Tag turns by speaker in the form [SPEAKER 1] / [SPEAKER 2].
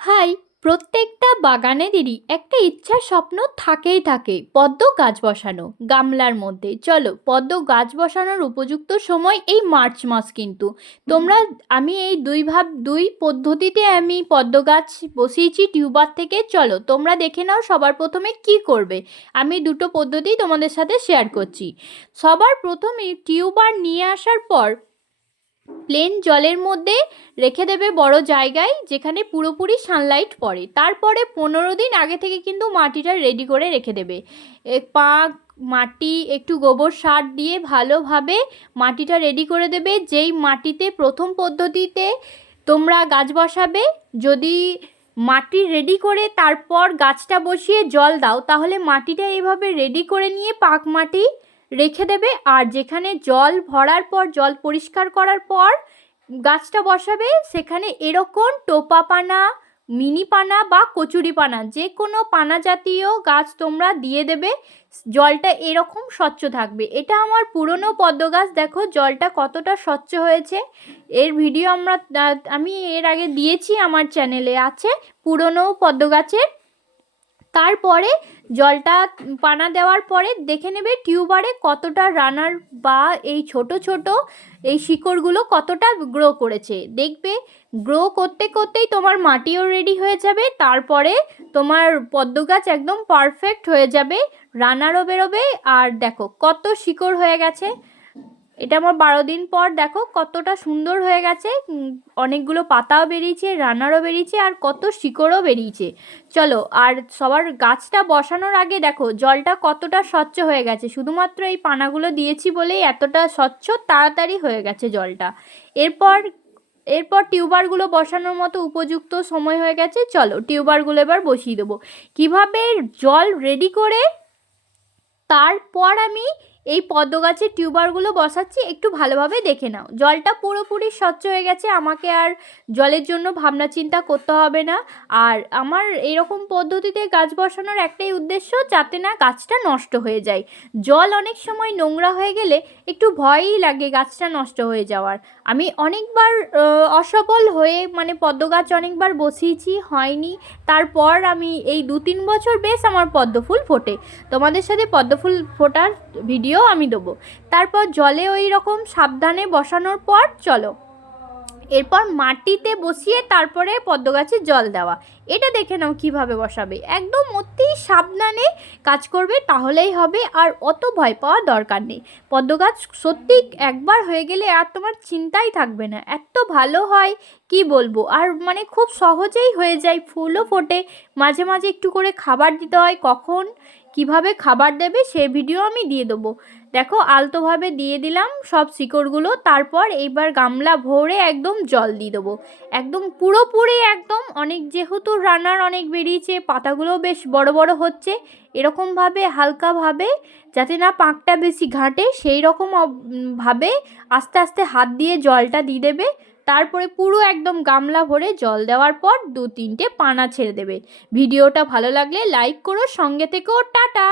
[SPEAKER 1] High, প্রত্যেকটা বাগানেদেরই একটা ইচ্ছা স্বপ্ন থাকেই থাকে, পদ্ম গাছ বসানো। গামলার মধ্যে। চলো, পদ্ম গাছ বসানোর উপযুক্ত সময় এই মার্চ মাস কিন্তু। তোমরা, আমি এই দুই ভাব, দুই পদ্ধতিতে আমি পদ্ম গাছ বসিয়েছি টিউবার থেকে। চলো, তোমরা দেখে নাও সবার প্রথমে কি করবে। আমি দুটো পদ্ধতি তোমাদের সাথে শেয়ার করছি। সবার প্রথমে টিউবার নিয়ে আসার পর প্লেন জলের মধ্যে রেখে দেবে বড় জায়গায়, যেখানে পুরোপুরি সানলাইট পড়ে। তারপরে পনেরো দিন আগে থেকে কিন্তু মাটিটা রেডি করে রেখে দেবে। পাক, মাটি, একটু গোবর সার দিয়ে ভালোভাবে মাটিটা রেডি করে দেবে। যেই মাটিতে প্রথম পদ্ধতিতে তোমরা গাছ বসাবে, যদি মাটি রেডি করে তারপর গাছটা বসিয়ে জল দাও, তাহলে মাটিটা এইভাবে রেডি করে নিয়ে পাক মাটি রেখে দেবে। আর যেখানে জল ভরার পর, জল পরিষ্কার করার পর গাছটা বসাবে, সেখানে এরকম টোপা পানা মিনি পানা বা কচুরি পানা যে কোনো পানা জাতীয় গাছ তোমরা দিয়ে দেবে, জলটা এরকম স্বচ্ছ থাকবে। এটা আমার পুরনো পদ্ম গাছ, দেখো জলটা কতটা স্বচ্ছ হয়েছে। এর ভিডিও আমরা, আমি এর আগে দিয়েছি আমার চ্যানেলে, আছে পুরনো পদ্ম গাছের। তারপরে জলটা পানা দেওয়ার পরে দেখে নেবে টিউবারে কতটা রানার বা এই ছোট ছোট এই শিকড়গুলো কতটা গ্রো করেছে। দেখবে গ্রো করতে করতেই তোমার মাটিও রেডি হয়ে যাবে, তারপরে তোমার পদ্ম গাছ একদম পারফেক্ট হয়ে যাবে, রানারও বেরোবে, আর দেখো কত শিকড় হয়ে গেছে। এটা আমার বারো দিন পর, দেখো কতটা সুন্দর হয়ে গেছে। অনেকগুলো পাতাও বেরিয়েছে রানারও বেরিয়েছে আর কত শিকড়ও বেরিয়েছে। চলো, আর সবার গাছটা বসানোর আগে দেখো, জলটা কতটা স্বচ্ছ হয়ে গেছে। শুধুমাত্র এই পানাগুলো দিয়েছি বলেই এতটা স্বচ্ছ, তাড়াতাড়ি হয়ে গেছে জলটা। এরপর এরপর টিউবারগুলো বসানোর মতো উপযুক্ত সময় হয়ে গেছে। চলো, টিউবারগুলো এবার বসিয়ে দেবো। কীভাবে জল রেডি করে, তারপর আমি এই পদ্ম গাছের টিউবারগুলো বসাচ্ছি, একটু ভালোভাবে দেখে নাও। জলটা পুরোপুরি স্বচ্ছ হয়ে গেছে, আমাকে আর জলের জন্য ভাবনা চিন্তা করতে হবে না। আর আমার এরকম পদ্ধতিতে গাছ বসানোর একটাই উদ্দেশ্য যাতে না গাছটা নষ্ট হয়ে যায়। জল অনেক সময় নোংরা হয়ে গেলে একটু ভয়ই লাগে গাছটা নষ্ট হয়ে যাওয়ার। আমি অনেকবার অসফল হয়ে মানে পদ্ম গাছ অনেকবার বসিয়েছি, হয়নি। তারপর আমি এই দু তিন বছর বেশ আমার পদ্ম ফুল ফোটে। তোমাদের সাথে পদ্ম ফুল ফোটার ভিডিও আমি দেবো। তারপর জলে ওই রকম সাবধানে বসানোর পর চলো। এরপর মাটিতে বসিয়ে তারপরে পদ্ম গাছে জল দেওয়া। এটা দেখে নাও কীভাবে বসাবে। একদম অতি সাবধানে কাজ করবে তাহলেই হবে, আর অত ভয় পাওয়ার দরকার নেই। পদ্ম গাছ সত্যি একবার হয়ে গেলে আর তোমার চিন্তাই থাকবে না। এত ভালো হয়, কি বলব? আর মানে খুব সহজেই হয়ে যায়, ফুলও ফোটে। মাঝে মাঝে একটু করে খাবার দিতে হয়, কখন কীভাবে খাবার দেবে সে ভিডিও আমি দিয়ে দেবো। দেখো, আলতোভাবে দিয়ে দিলাম সব শিকড়গুলো, তারপর এইবার গামলা ভরে একদম জল দিয়ে দেবো। একদম পুরোপুরি একদম, অনেক যেহেতু রানার অনেক বেরিয়েছে পাতাগুলো বেশ বড় বড় হচ্ছে, এরকমভাবে হালকাভাবে যাতে না পাঁকটা বেশি ঘাঁটে সেই রকম ভাবে আস্তে আস্তে হাত দিয়ে জলটা দিয়ে দেবে। তারপরে পুরো একদম গামলা ভরে জল দেওয়ার পর দু তিনটে পানা ছেড়ে দেবে। ভিডিওটা ভালো লাগলে লাইক করো, সঙ্গে থেকেও টাটা!